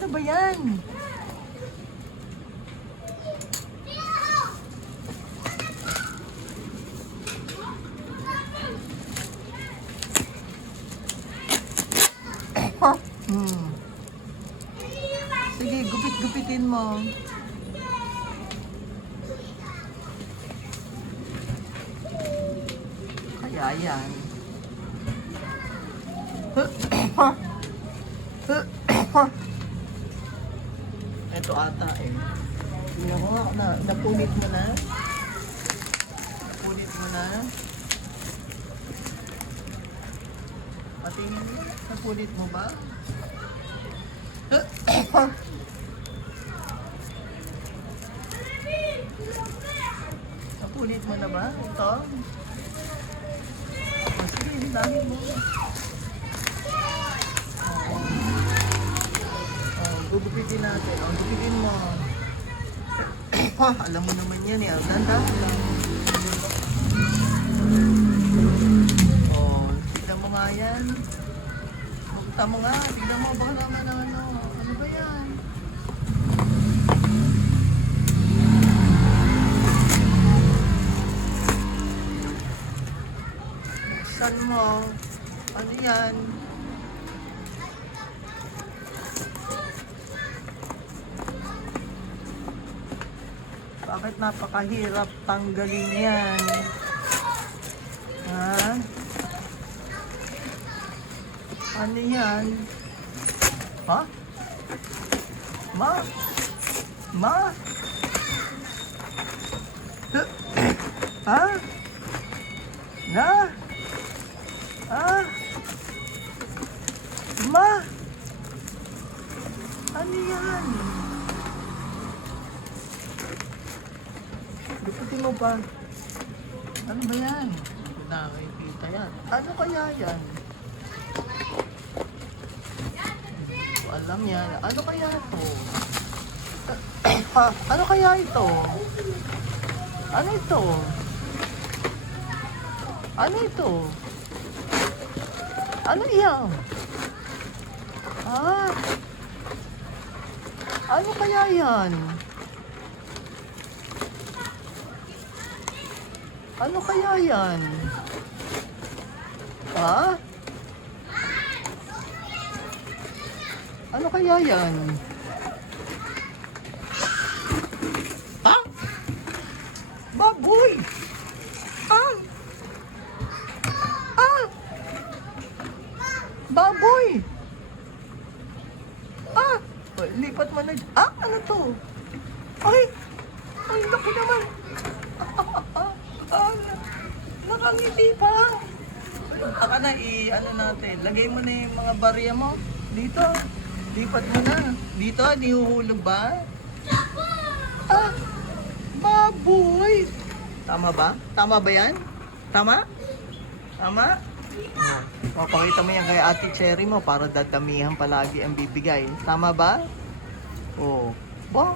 Ano ba yan? Sige, gupit-gupitin mo. Kaya yan. Ito ata eh. Tingnan mo nga, napunit mo na. Napunit mo na. Patingin mo, napunit mo ba? Napunit mo na ba? Ito? O, sige, hilangin mo. Gugupitin natin. O, gupitin mo. Alam mo naman yan eh. Dandan lang. O, tignan mo nga yan. Magta mo nga. Tignan mo. Baka naman ano. Ano ba yan? Saan mo? Ano yan? Bakit napakahirap tanggalin yan? Ha? Ano yan? Ha? Ma? Ma? Ha? Na? Ha? Ma? Ano yan? Gupitin mo ba? Ano ba yan? Hindi ko nakikita yan. Ano kaya yan? Hindi ko alam yan. Ano kaya ito? Ano kaya ito? Ano ito? Ano ito? Ano yan? Ah? Ano kaya yan? Ano kaya yan? Ha? Ano kaya yan? Ha? Baboy! Ha? Ha? Baboy! Ah! Oh, lipat mo na. Ah, ano to? Ay! Ay, laki naman! Nakangiti pa! Baka na ano natin. Lagay mo na yung mga barya mo. Dito. Lipat mo na. Dito, nihuhulog ba? Ah! Baboy! Tama ba? Tama ba yan? Tama? Tama? Oh, pakita mo yan kay Ate Cherry mo para dadamihan palagi ang bibigay. Tama ba? Oh. Ba?